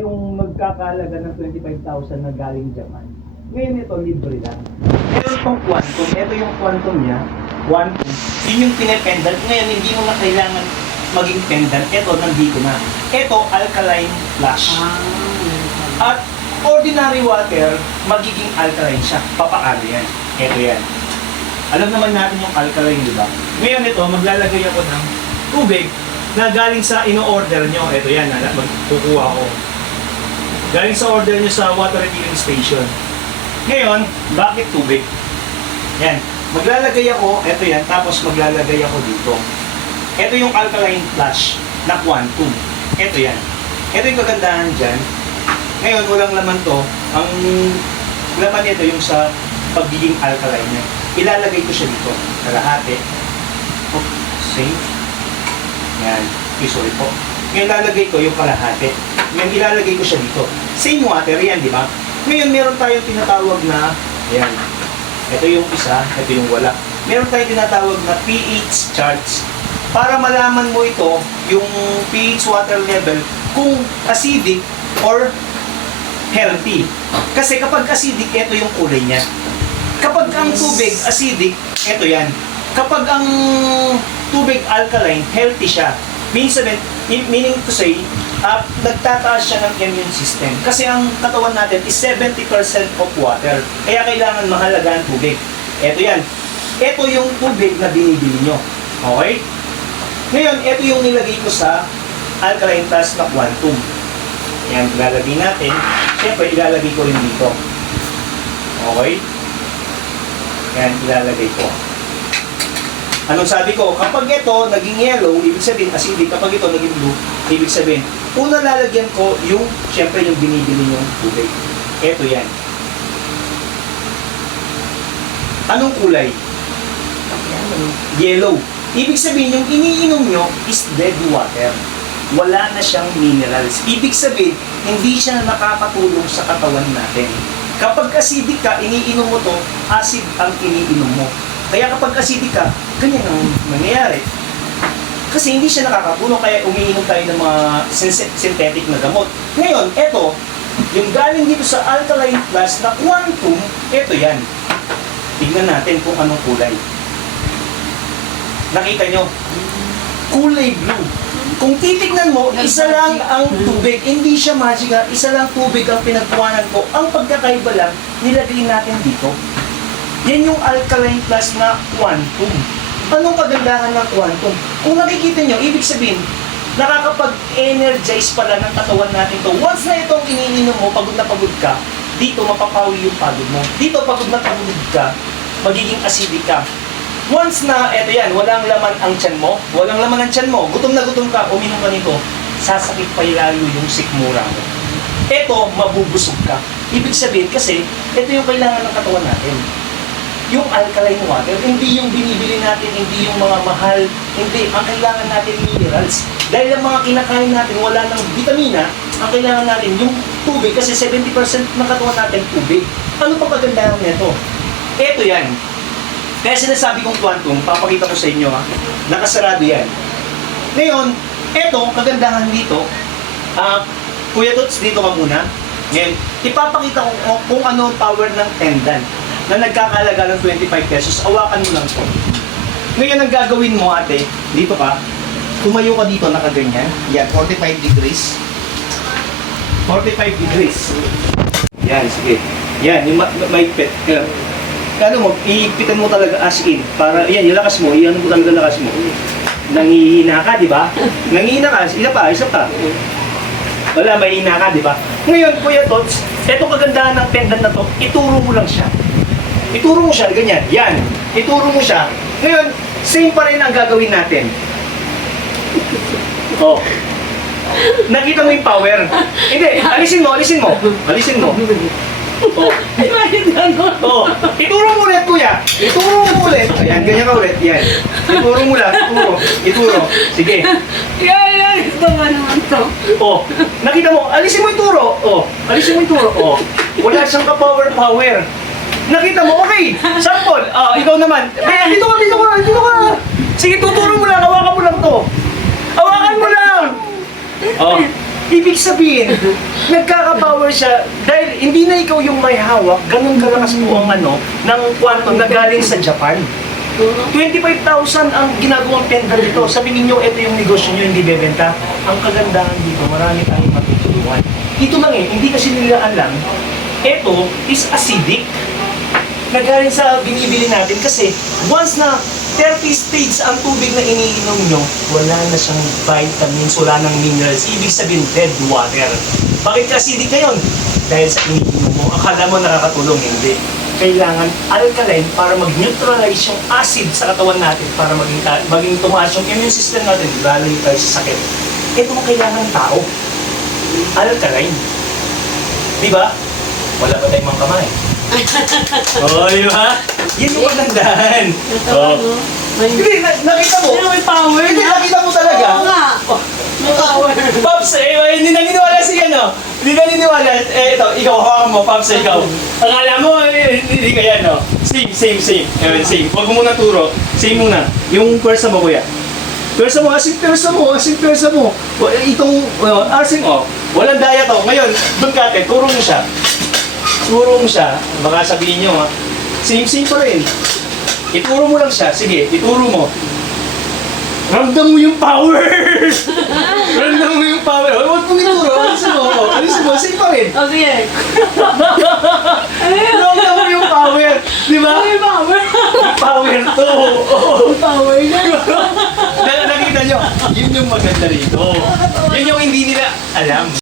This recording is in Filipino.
yung magkakalaga ng 25,000 na galing Japan. Ngayon ito, libre lang. Meron pang quantum. Ito yung quantum niya. Quantum. Yun yung pinependant. Ngayon, hindi mo na kailangan maging pendant. Ito, nandito na. Ito, alkaline flash. At ordinary water, magiging alkaline siya. Papaano yan? Ito yan. Alam naman natin yung alkaline, di ba? Ngayon ito, maglalagay ako ng tubig na galing sa ino-order nyo. Ito yan, magkukuha ko. Galing sa order nyo sa water refilling station. Ngayon, bakit tubig? Yan. Maglalagay ako, ito yan, tapos maglalagay ako dito. Ito yung alkaline flash na quantum. Ito yan. Ito yung kagandahan dyan. Ngayon, walang laman to. Ang laman nito yung sa pagiging alkaline niya. Ilalagay ko siya dito. Kalahati. Oh, save. Yan. Okay, sorry po. Ngayon, ilalagay ko yung kalahati. Ngayon, ilalagay ko siya dito. Same water yan, di ba? Ngayon, meron tayong tinatawag na, yan. Ito yung isa, ito yung wala. Meron tayong tinatawag na pH charts. Para malaman mo ito, yung pH water level, kung acidic or healthy. Kasi kapag acidic, ito yung kulay niya. Kapag ang tubig acidic, ito yan. Kapag ang tubig alkaline, healthy siya. Meaning to say, nagtataas siya ng immune system. Kasi ang katawan natin is 70% of water. Kaya kailangan mahalaga ang tubig. Ito yan. Ito yung tubig na binibili nyo. Okay? Ngayon, ito yung nilagay ko sa alkaline plus na quantum. Yan, ilalagay natin. Siyempre, ilalagay ko rin dito. Okay? Yan, ilalagay ko. Anong sabi ko? Kapag ito naging yellow, ibig sabihin acidic. Kapag ito naging blue, ibig sabihin, una lalagyan ko yung, siyempre, yung binibili yung tubig. Ito yan. Anong kulay? Yellow. Ibig sabihin, yung iniinom nyo is dead water. Wala na siyang minerals. Ibig sabihin, hindi siya nakakatulong sa katawan natin. Kapag acidic ka, iniinom mo to, acid ang iniinom mo. Kaya kapag acidic ka, ganyan ang nangyayari. Kasi hindi siya nakakatulong, kaya umiinom tayo ng mga synthetic na gamot. Ngayon, eto, yung galing dito sa alkaline plus na quantum, eto yan. Tignan natin kung anong kulay. Nakita nyo? Kulay blue. Kung titignan mo, isa lang ang tubig. Hindi siya magical. Isa lang tubig ang pinagkuhanan ko. Ang pagkakaiba lang, nilagay natin dito. Yan yung alkaline plus na quantum. Anong kagandahan ng quantum? Kung nakikita nyo, ibig sabihin, nakakapag-energize pala ng katawan natin to. Once na itong iniinom mo, pagod na pagod ka, dito mapapawi yung pagod mo. Dito pagod na pagod ka, magiging acidic ka. Once na, eto yan, walang laman ang tiyan mo, walang laman ang tiyan mo, gutom na gutom ka, uminom ka nito, sasakit pa lalo yung sikmura mo. Eto, mabubusog ka. Ibig sabihin kasi, ito yung kailangan ng katawan natin. Yung alkaline water, hindi yung binibili natin, hindi yung mga mahal, hindi. Ang kailangan natin minerals. Dahil ang mga kinakain natin, wala ng vitamina, ang kailangan natin yung tubig, kasi 70% ng katawan natin tubig. Ano pa pagandahan nito? Eto yan. Kaya sinasabi kong quantum, papakita ko sa inyo ha, nakasarado yan. Ngayon, eto, kagandahan dito, Kuya Tots, dito ka muna. Ngayon, ipapakita ko kung ano ang power ng pendant na nagkakalaga ng 25 pesos. Awakan mo lang to. Ngayon, ang gagawin mo ate, dito ka, tumayo ka dito nakaganyan. Yan, 45 degrees. 45 degrees. Yan, sige. Yan, yung maigpit. Ano mo, iipitan mo talaga as in. Para, yan, yung lakas mo, iyan mo talaga lakas mo. Nangihina ka, di ba? Nangihina ka, isa pa. Wala, mahina ka, di ba? Ngayon, Kuya Tots, etong kagandahan ng pendant na to, ituro mo lang siya. Ituro mo siya, ganyan, yan. Ituro mo siya. Ngayon, same pa rin ang gagawin natin. Oh. Nakita mo yung power? Hindi, alisin mo. Oh. Oh. Ituro mo ulit, kuya. Ituro mo ulit. Ayan, ganyan ka ulit. Yan. Ituro mo lang. Ituro. Sige. Yan. Ito ba naman to? Oh. Nakita mo, alisin mo yung turo. Oh. Alisin mo yung turo. Oh. Wala siyang ka-power. Nakita mo, okay. Sample. Ikaw naman. Dito ka. Sige, tuturo mo lang. Hawakan mo lang to. Hawakan mo lang. Oh. Ibig sabihin, Nagkaka-power siya dahil hindi na ikaw yung may hawak, ganun kalakas po ang ng quantum na galing sa Japan. 25,000 ang ginagawang pendant dito. Sabi ninyo, ito yung negosyo nyo, hindi bebenta. Ang kagandahan dito, marami tayong matutulungan. Dito lang hindi kasi nila alam, ito is acidic. Nagaling sa binibili natin kasi once na 30 stage ang tubig na iniinom nyo, wala na siyang vitamins, wala nang minerals. Ibig sabihin, dead water. Bakit acidic ngayon? Dahil sa iniinom mo, akala mo nakakatulong, hindi. Kailangan alkaline para mag-neutralize yung acid sa katawan natin para maging tumaas yung immune system natin, lalayo tayo sa sakit. Ito ang kailangan ng tao. Alkaline. Di ba? Wala pa tayong mga kamay. Oo, di ba? Yan yung kagandahan. Oh. Hindi, nakita mo. May power Hindi, na. nakita mo talaga. Oo nga. May power. Pops, hindi naniniwala si Hindi naniniwala. Ito, ikaw, hawakan mo, Pops, ikaw. Akala mo, hindi ka yan, no? Same. Same. Huwag mo muna turo. Same muna. Yung pwersa mo, kuya. Pwersa mo. Itong, asing, walang daya to. Ngayon, doon ka, turo mo siya. Baka sabihin nyo, ha? Same pa rin. Ituro mo lang siya. Sige, ituro mo. Ramdam mo yung power! Ramdam mo yung power. Huwag mong ituro. Alisin mo. Same pa rin. O, sige. Ramdam mo yung power. Di ba? May power. Power to. Oo. Power na. Nakita nyo, yun yung maganda rito. Yun yung hindi nila alam.